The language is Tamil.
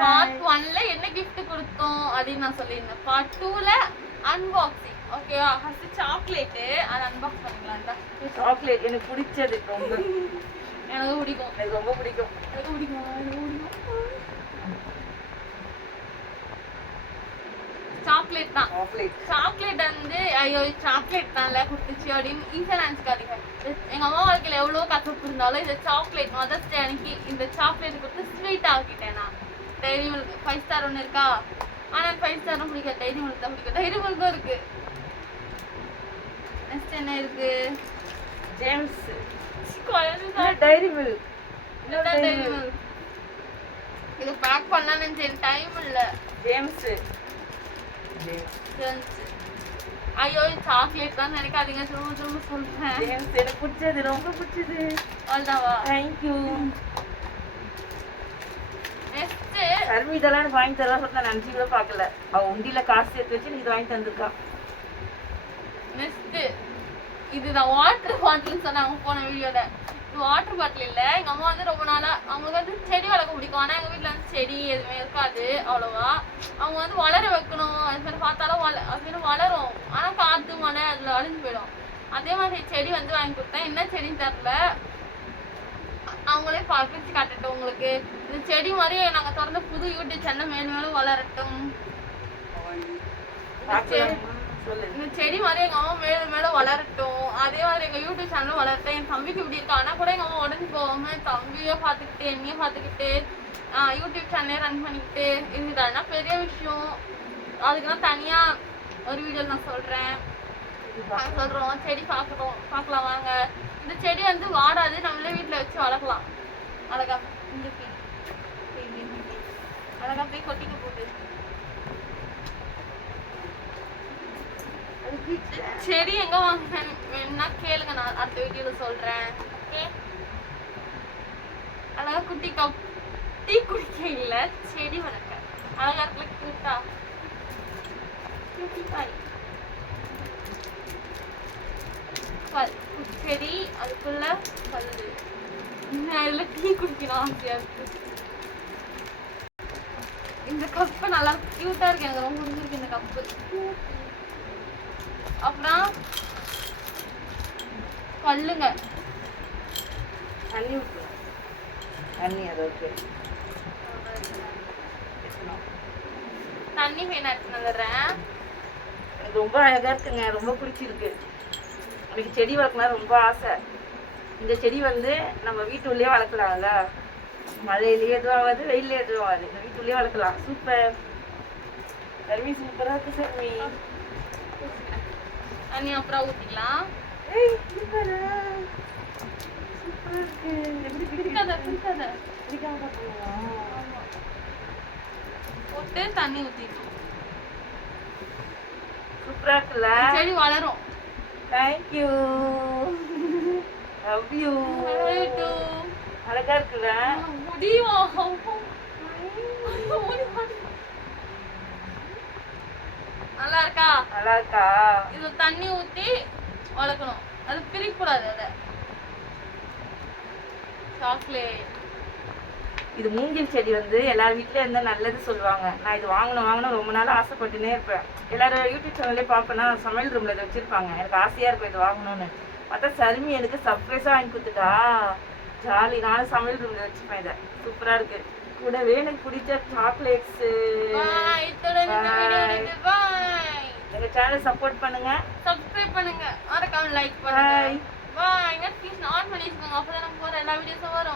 பார்ட் 1ல என்ன gift கொடுத்தோம் அப்படின்னு நான் சொல்லியிருந்தேன். பார்ட் 2ல அன்பாக்சிங். ஓகேவா? ஃபர்ஸ்ட் சாக்லேட் அதை அன்பாக்ஸ் பண்ணிக்கலாம்டா. சாக்லேட் எனக்கு பிடிச்சது ரொம்ப. எனக்கு பிடிக்கும். எனக்கு ரொம்ப பிடிக்கும். எனக்கு பிடிக்கும். சாக்லேட் தான். சாக்லேட் வந்து ஐயோ சாக்லேட் தான்ல கொடுத்துச்சு அப்படின்னு ஈஸியாக நினச்சிக்காதீங்க. எங்கள் அம்மா வாழ்க்கையில் எவ்வளோ கஷ்டப்பட்டு இருந்தாலும் இந்த சாக்லேட் மதர்ஸ் டே அன்னைக்கு இந்த சாக்லேட் கொடுத்து ஸ்வீட் ஆக்கிட்டேன் நான். டைரி மில்க் 5 ஸ்டார் ஒன்று இருக்கா, ஆனால் 5 ஸ்டாரும் பிடிக்காது, டைரி மில்க் தான் பிடிக்கும். டைரி மில்க்கும் இருக்கு. நெக்ஸ்ட் என்ன இருக்கு? James Dairy Milk. இது பேக் பண்ணான்னு சரி டைம் இல்லை. ஜேம்ஸ் ஐயோ சாக்லேட் தான் நினைக்காதீங்க, திரும்ப திரும்ப சொல்றேன். எனக்கு பிடிச்சது ரொம்ப பிடிச்சது. அவ்வளோதாவா? தேங்க்யூ. நெக்ஸ்ட் சர்மி இதெல்லாம் வாங்கி தரலாம் சொல்லிட்டு நான் நினச்சி கூட பார்க்கல. அவள் உண்டியில காசு சேர்த்து வச்சு இது வாங்கி தந்துருக்கா. நெக்ஸ்ட் இதுதான் வாட்டர் பாட்டில் சொன்னாங்க போன வீடியோல. இது வாட்டர் பாட்டில் இல்லை. எங்கள் அம்மா வந்து ரொம்ப நாளாக அவங்களுக்கு வந்து செடி வளர்க்க பிடிக்கும். ஆனால் எங்கள் வீட்டில் வந்து செடி எதுவுமே இருக்காது அவ்வளோவா. அவங்க வந்து வளர வைக்கணும், அது மாதிரி பார்த்தாலும் அது மாதிரி வளரும். ஆனால் காற்று மழை அதில் அழிஞ்சு போயிடும். அதே மாதிரி செடி வந்து வாங்கி கொடுத்தேன். என்ன செடின்னு தெரில, அவங்களே பிரிச்சு காட்டட்டும் உங்களுக்கு. இந்த செடி மாதிரி நாங்கள் திறந்த புது யூடியூப் சேனல் மேலும் மேலும் வளரட்டும். இந்த செடி மாதிரி எங்கள் அம்மா மேலும் மேலும் வளரட்டும். அதே மாதிரி எங்கள் யூடியூப் சேனலும் வளரட்டும். என் தம்பிக்கு இப்படி இருக்கா, ஆனால் கூட எங்கள் அம்மா உடஞ்சி போகாம தம்பியோ பார்த்துக்கிட்டு என்னையும் பார்த்துக்கிட்டு யூடியூப் சேனலே ரன் பண்ணிக்கிட்டு இருக்குதான்னா பெரிய விஷயம். அதுக்கு நான் தனியாக ஒரு வீடியோவில் நான் சொல்கிறேன். செடி பார்க்கலாம் வாங்க. இந்த செடி வந்து வாடாது, நம்மளே வீட்டில் வச்சு வளர்க்கலாம். அழகா இந்த அழகா போய் கொட்டிக்க போட்டு செடி எங்க வாங்கினேன் வேணும்னா கேளுங்க, நான் அடுத்த வீடியோல சொல்றேன். ஓகே, அழகா குட்டி கப் டீ குடிக்க இல்ல செடி வளர்க்க அழகா இருக்குல்ல, கியூட்டா கியூட்டி பாய். செடி அதுக்குள்ள கல்லு. இதுல டீ குடிக்கணும் ஆசையா இருக்கு. இந்த கப்பு நல்லா கியூட்டா இருக்கு, எனக்கு ரொம்ப பிடிச்சிருக்கு இந்த கப்பு. அப்புறம் கல்லுங்க, தண்ணி ஊற்றணும். தண்ணி அது ஓகே. தண்ணி வேணா எடுத்து வந்துடுறேன். எனக்கு ரொம்ப அழகா இருக்குங்க, ரொம்ப பிடிச்சிருக்கு. எனக்கு செடி வளர்க்கணும் ரொம்ப ஆசை. இந்த செடி வந்து நம்ம வீட்டுள்ளேயே வளர்க்கலாம்ல, மழையிலேயே எதுவும் ஆகாது, வெயிலே எதுவும் ஆகாது. இந்த வீட்டுள்ளேயே வளர்க்கலாம். சூப்பர் சர்மி, சூப்பரா இருக்கு சர்மி. தண்ணி அப்புறம் ஊற்றிக்கலாம். சூப்பரா இருக்கு. எப்படி பிடிக்காம போட்டு தண்ணி ஊற்றிக்கணும். சூப்பரா இருக்குல்ல, செடி வளரும். Thank you, love you. அழகா இருக்குல்ல, முடியும். நல்லா இருக்கா? நல்லா இருக்கா? இதுல தண்ணி ஊத்தி வளர்க்கணும், அது பிரிக்கூடாது. அத சாக்லேட். இது மூங்கில் செடி வந்து எல்லார் வீட்லயும் இருந்தா நல்லது சொல்லுவாங்க. நான் இது வாங்கணும் ரொம்ப நாள் ஆசைப்பட்டுனே இருப்பேன். எல்லாரும் யூடியூப் சேனல்லே பார்ப்பேன்னா சமையல் ரூம்ல இதை வச்சிருப்பாங்க. எனக்கு ஆசையா இருக்கும் இது வாங்கணும்னு. பார்த்தா சர்மி எனக்கு சர்ப்ரைஸா வாங்கி கொடுத்துட்டா. ஜாலி, நானும் சமையல் ரூம்ல வச்சுப்பேன். இதை சூப்பரா இருக்கு. கூடவே எனக்கு பிடிச்ச சாக்லேட்ஸ். எங்க சேனல் சப்போர்ட் பண்ணுங்க, சப்ஸ்கிரைப் பண்ணுங்க, மறக்காம லைக் பண்ணுங்க. பாய். ப்ளீஸ் ஆன் பண்ணி வச்சுக்கோங்க, அப்பதான் நம்ம போற எல்லா வீடியோஸும் வரும்.